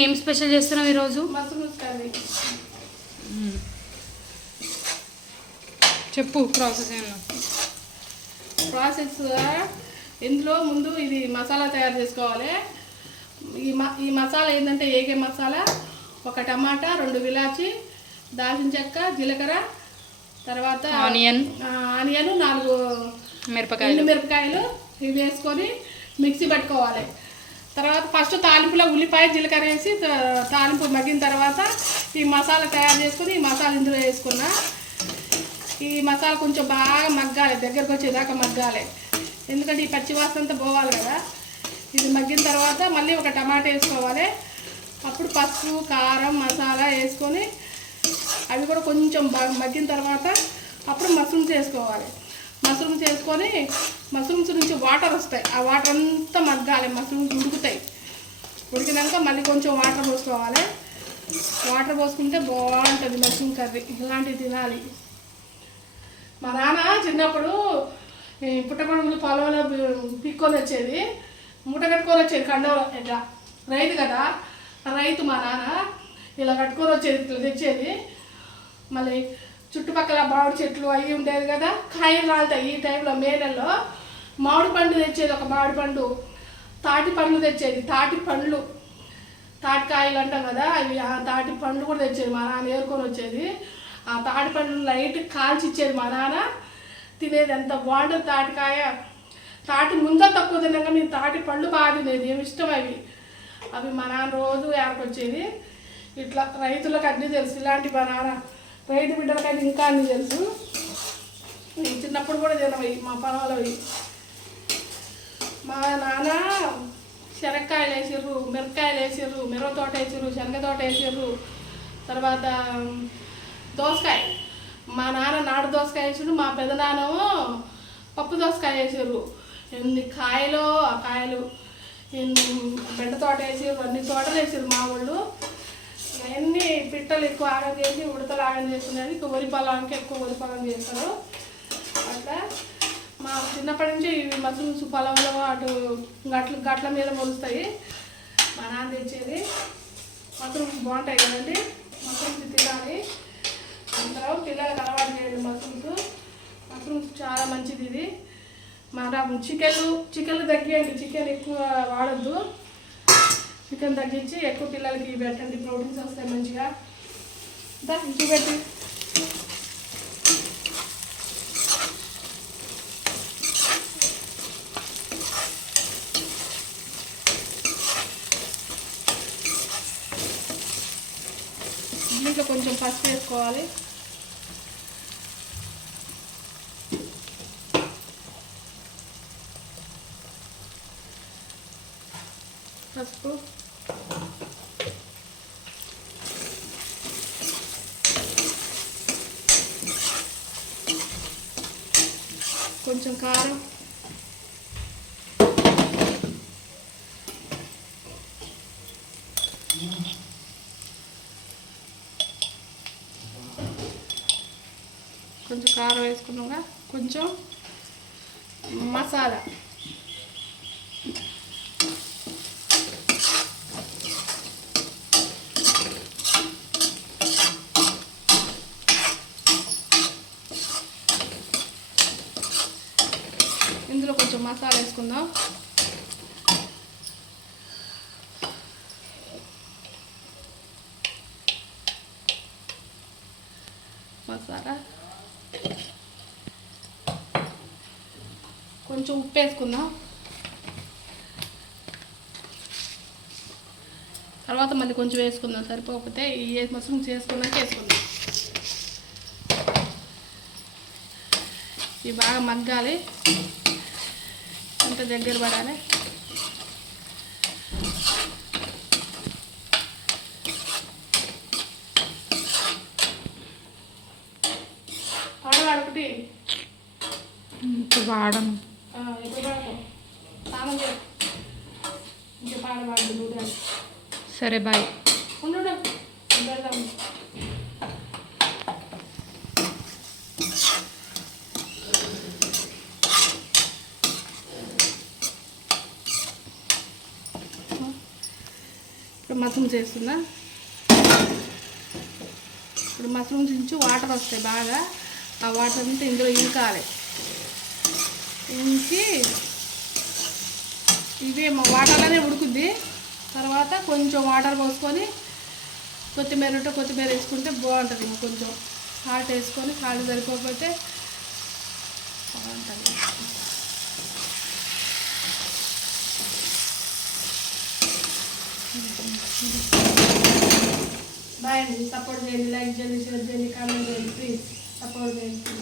ఏం స్పెషల్ చేస్తున్నావు ఈరోజు? Mushrooms curry. చెప్పు ప్రాసెస్ ఏమన్నా. ప్రాసెస్ ఇందులో ముందు ఇది మసాలా తయారు చేసుకోవాలి. ఈ మసాలా ఏంటంటే ఏకే మసాలా, ఒక టమాటా, 2 ఇలాచి, దాల్చిన చెక్క, జీలకర్ర, తర్వాత ఆనియన్ 4 మిరపకాయలు ఇవి వేసుకొని మిక్సీ పట్టుకోవాలి. తర్వాత ఫస్ట్ తాలింపులో ఉల్లిపాయ జీలకర్ర వేసి తాలింపు మగ్గిన తర్వాత ఈ మసాలా తయారు చేసుకొని ఈ మసాలా ఇందులో వేసుకున్నా. ఈ మసాలా కొంచెం బాగా మగ్గాలి, దగ్గరకు వచ్చేదాకా మగ్గాలి, ఎందుకంటే ఈ పచ్చివాసన అంతా పోవాలి కదా. ఇది మగ్గిన తర్వాత మళ్ళీ ఒక టమాటా వేసుకోవాలి. అప్పుడు పసుపు, కారం, మసాలా వేసుకొని అవి కూడా కొంచెం బాగా మగ్గిన తర్వాత అప్పుడు మష్రూమ్స్ వేసుకోవాలి. మష్రూమ్స్ వేసుకొని మష్రూమ్స్ నుంచి వాటర్ వస్తాయి, ఆ వాటర్ అంతా మగ్గాలి, మష్రూమ్స్ ఉడుకుతాయి. ఉడికినాక మళ్ళీ కొంచెం వాటర్ పోసుకోవాలి. వాటర్ పోసుకుంటే బాగుంటుంది మష్రూమ్ కర్రీ. ఇలాంటివి తినాలి. మా నాన్న చిన్నప్పుడు పుట్టగొడుగులు పొలంలో పిక్కొని వచ్చేది, మూట కట్టుకొని వచ్చేది కండవలో. ఇట్లా రైతు కదా, రైతు మా నాన్న ఇలా కట్టుకొని వచ్చేది, ఇట్లా తెచ్చేది. మళ్ళీ చుట్టుపక్కల మామిడి చెట్లు అవి ఉండేది కదా, కాయలు రాలుతాయి ఈ టైంలో. మే నెలలో మామిడి పండు తెచ్చేది, ఒక మామిడి పండు. తాటి పండ్లు తెచ్చేది, తాటి పండ్లు, తాటికాయలు అంటాం కదా అవి. ఆ తాటి పండ్లు కూడా తెచ్చేది మా నాన్న, ఏరుకొని వచ్చేది. ఆ తాటి పండ్లు లైట్ కాల్చి ఇచ్చేది మా నాన్న. తినేది ఎంత బాగుంటుంది తాటికాయ. తాటి ముందర తక్కువ తిన్నాక నేను తాటి పళ్ళు బాగా తినేది, ఏమి ఇష్టం అవి. అవి మా నాన్న రోజు ఏర్కొచ్చేది. ఇట్లా రైతులకు అన్నీ తెలుసు. ఇలాంటి మా నాన్న రైతు బిడ్డలకైతే ఇంకా అన్నీ తెలుసు. చిన్నప్పుడు కూడా తినవి మా పొలంలో. మా నాన్న శనక్కాయలు వేసిర్రు, మిరపకాయలు వేసిర్రు, మిరప తోట వేసిర్రు, శనగ తోట వేసిర్రు. తర్వాత దోసకాయ, మా నాన్న నాటు దోసకాయ వేసాడు, మా పెదనాన్నేమో పప్పు దోసకాయ వేసారు. ఎన్ని కాయలు, ఆ కాయలు బెండ తోట వేసారు, అన్ని తోటలు వేసారు మా వాళ్ళు. అవన్నీ పిట్టలు ఎక్కువ ఆగం చేసి ఉడతలు ఆగం చేస్తున్నది. వరి పొలానికి ఎక్కువ వరి పొలం చేస్తారు. అట్లా మా చిన్నప్పటి నుంచి ఇవి మష్రూమ్స్ పొలంలో అటు గట్ల మీద మొలుస్తాయి. మా నాన్న తెచ్చేది. మష్రూమ్స్ బాగుంటాయి కదండి, మష్రూమ్స్ తినాలి. అందరం పిల్లలకు అలవాటు చేయండి మష్రూమ్స్. మష్రూమ్స్ చాలా మంచిది. ఇది మన చికెన్లు తగ్గియండి, చికెన్ ఎక్కువ వాడద్దు. చికెన్ తగ్గించి ఎక్కువ పిల్లలకి పెట్టండి, ప్రోటీన్స్ వస్తాయి మంచిగా. ఇంటి పెట్టి దీంట్లో కొంచెం పసుపు వేసుకోవాలి. పసుపు, కొంచెం కారం, కొంచెం కారం వేసుకున్నాక కొంచెం మసాలా, ఇందులో కొంచెం మసాలా వేసుకుందాం. మసాలా, కొంచెం ఉప్పు వేసుకుందాం. తర్వాత మళ్ళీ కొంచెం వేసుకుందాం, సరిపోకపోతే ఈ మష్రూమ్స్ వేసుకున్నాక వేసుకుందాం. ఇవి బాగా మగ్గాలి, అంత దగ్గర పడాలి. పాడవాడొకటి వాడడం ఎప్పుడు వాడతాం స్నానం చేయ ఇంకా పాడవాడు నువ్వు. సరే బాయ్. ఉండడం మష్రూమ్స్ వేస్తున్నా. ఇప్పుడు మష్రూమ్స్ నుంచి వాటర్ వస్తాయి బాగా, ఆ వాటర్ అంతా ఇందులో ఇంకాలి. ఇంకి ఇవి వాటర్లోనే ఉడుకుద్ది. తర్వాత కొంచెం వాటర్ పోసుకొని కొత్తిమీర వేసుకుంటే బాగుంటుంది. కొంచెం సాల్ట్ వేసుకొని, సాల్ట్ సరిపోకపోతే బాగుంటుంది. బాయ్ అండి. సపోర్ట్ చేయండి, లైక్ చేయండి, షేర్ చేయండి, కామెంట్ చేయండి, ప్లీజ్ సపోర్ట్ చేయండి.